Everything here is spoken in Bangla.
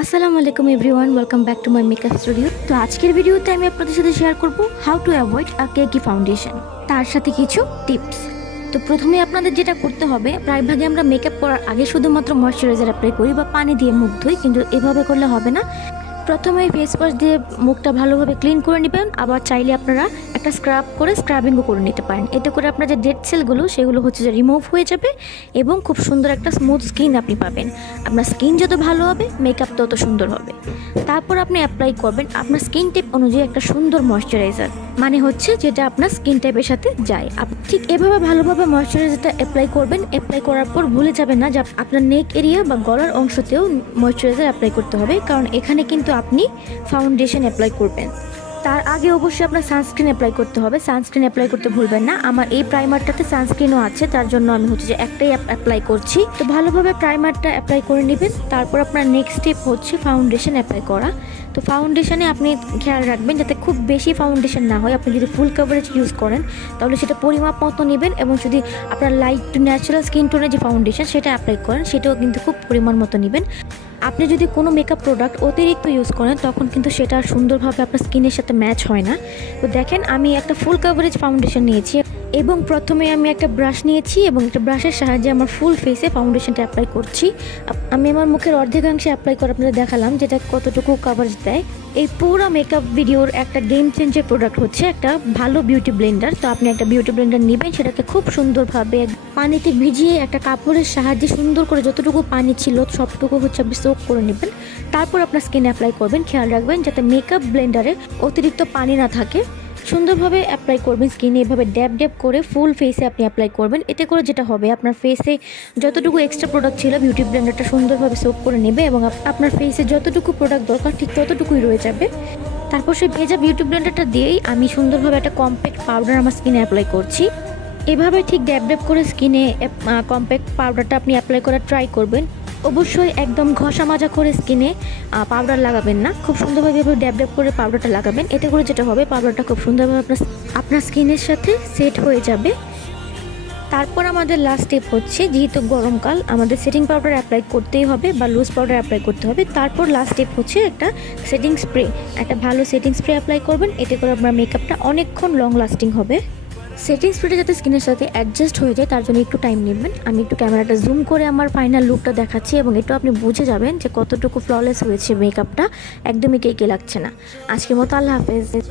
আসসালামু আলাইকুম everyone, welcome back to my makeup studio. তো আজকের ভিডিওতে আমি আপনাদের সাথে শেয়ার করব how to avoid a cakey foundation, তার সাথে কিছু টিপস। তো প্রথমে আপনাদের যেটা করতে হবে, প্রায়ভাগে আমরা মেকআপ করার আগে শুধুমাত্র ময়শ্চারাইজার অ্যাপ্লাই করি বা পানি দিয়ে মুখ ধুই, কিন্তু এভাবে করলে হবে না। প্রথমে ফেস ওয়াশ দিয়ে মুখটা ভালোভাবে ক্লিন করে নেবেন, আবার চাইলে আপনারা একটা স্ক্রাব করে স্ক্রাবিংও করে নিতে পারেন। এতে করে আপনার যে ডেড সেলগুলো সেগুলো হচ্ছে যে রিমুভ হয়ে যাবে এবং খুব সুন্দর একটা স্মুথ স্কিন আপনি পাবেন। আপনার স্কিন যত ভালো হবে মেকআপ তত সুন্দর হবে। তারপর আপনি অ্যাপ্লাই করবেন আপনার স্কিন টাইপ অনুযায়ী একটা সুন্দর ময়শ্চারাইজার, মানে হচ্ছে যেটা আপনার স্কিন টাইপের সাথে যায়। ঠিক এভাবে ভালোভাবে ময়শ্চারাইজারটা অ্যাপ্লাই করবেন। অ্যাপ্লাই করার পর ভুলে যাবেন না যে আপনার নেক এরিয়া বা গলার অংশতেও ময়শ্চারাইজার অ্যাপ্লাই করতে হবে, কারণ এখানে কিন্তু আপনি ফাউন্ডেশন অ্যাপ্লাই করবেন। তার আগে অবশ্যই আপনার সানস্ক্রিন অ্যাপ্লাই করতে হবে। সানস্ক্রিন অ্যাপ্লাই করতে ভুলবেন না। আমার এই প্রাইমারটাতে সানস্ক্রিনও আছে, তার জন্য আমি হচ্ছে যে একটাই অ্যাপ্লাই করছি। তো ভালোভাবে প্রাইমারটা অ্যাপ্লাই করে নেবেন। তারপর আপনার নেক্সট স্টেপ হচ্ছে ফাউন্ডেশন অ্যাপ্লাই করা। তো ফাউন্ডেশনে আপনি খেয়াল রাখবেন যাতে খুব বেশি ফাউন্ডেশন না হয়। আপনি যদি ফুল কভারেজ ইউজ করেন তাহলে সেটা পরিমাপ মতো নেবেন, এবং যদি আপনার লাইট টু ন্যাচারাল স্কিন টোনের যে ফাউন্ডেশন সেটা অ্যাপ্লাই করেন সেটাও কিন্তু খুব পরিমাণ মতো নেবেন। আপনি যদি কোনো মেকআপ প্রোডাক্ট অতিরিক্ত ইউজ করেন তখন কিন্তু সেটা সুন্দরভাবে আপনার স্কিনের সাথে ম্যাচ হয় না। তো দেখেন, আমি একটা ফুল কভারেজ ফাউন্ডেশন নিয়েছি এবং প্রথমে আমি একটা ব্রাশ নিয়েছি এবং একটা ব্রাশের সাহায্যে আমার ফুল ফেসে ফাউন্ডেশনটা অ্যাপ্লাই করছি। আমি আমার মুখের অর্ধেকাংশে অ্যাপ্লাই করে আপনাদের দেখালাম যেটা কতটুকু কভারেজ দেয়। এই পুরো মেকআপ ভিডিওর একটা গেম চেঞ্জার প্রোডাক্ট হচ্ছে একটা ভালো বিউটি ব্লেন্ডার। তো আপনি একটা বিউটি ব্লেন্ডার নেবেন, সেটাকে খুব সুন্দরভাবে পানিতে ভিজিয়ে একটা কাপড়ের সাহায্যে সুন্দর করে যতটুকু পানি ছিল সবটুকু হচ্ছে আপনি সোক করে নেবেন। তারপর আপনার স্কিনে অ্যাপ্লাই করবেন। খেয়াল রাখবেন যাতে মেকআপ ব্লেন্ডারে অতিরিক্ত পানি না থাকে। সুন্দরভাবে অ্যাপ্লাই করবেন স্কিনে, এভাবে ড্যাব ড্যাব করে ফুল ফেসে আপনি অ্যাপ্লাই করবেন। এতে করে যেটা হবে, আপনার ফেসে যতটুকু এক্সট্রা প্রোডাক্ট ছিল বিউটি ব্লেন্ডারটা সুন্দরভাবে সোক করে নেবে এবং আপনার ফেসে যতটুকু প্রোডাক্ট দরকার ঠিক ততটুকুই রয়ে যাবে। তারপর সেই ভেজা বিউটি ব্লেন্ডারটা দিয়েই আমি সুন্দরভাবে একটা কম্প্যাক্ট পাউডার আমার স্কিনে অ্যাপ্লাই করছি। এভাবে ঠিক ড্যাব ড্যাব করে স্কিনে কম্প্যাক্ট পাউডারটা আপনি অ্যাপ্লাই করার ট্রাই করবেন। অবশ্যই একদম ঘষা মাজা করে স্কিনে পাউডার লাগাবেন না, খুব সুন্দরভাবে ড্যাব ড্যাব করে পাউডারটা লাগাবেন। এতে করে যেটা হবে, পাউডারটা খুব সুন্দরভাবে আপনার স্কিনের সাথে সেট হয়ে যাবে। তারপর আমাদের লাস্ট স্টেপ হচ্ছে, যেহেতু গরমকাল আমাদের সেটিং পাউডার অ্যাপ্লাই করতেই হবে বা লুজ পাউডার অ্যাপ্লাই করতে হবে। তারপর লাস্ট স্টেপ হচ্ছে একটা সেটিং স্প্রে, একটা ভালো সেটিং স্প্রে অ্যাপ্লাই করবেন। এতে করে আপনার মেকআপটা অনেকক্ষণ লং লাস্টিং হবে। সেটিং স্প্রেটা যাতে স্কিনের সাথে অ্যাডজাস্ট হয়ে যায় তার জন্য একটু টাইম নেবেন। আমি একটু ক্যামেরাটা জুম করে আমার ফাইনাল লুকটা দেখাচ্ছি এবং এটাও আপনি বুঝে যাবেন যে কতটুকু ফ্ললেস হয়েছে মেকআপটা, একদমই কেকে লাগছে না। আজকের মতো আল্লাহ হাফেজ।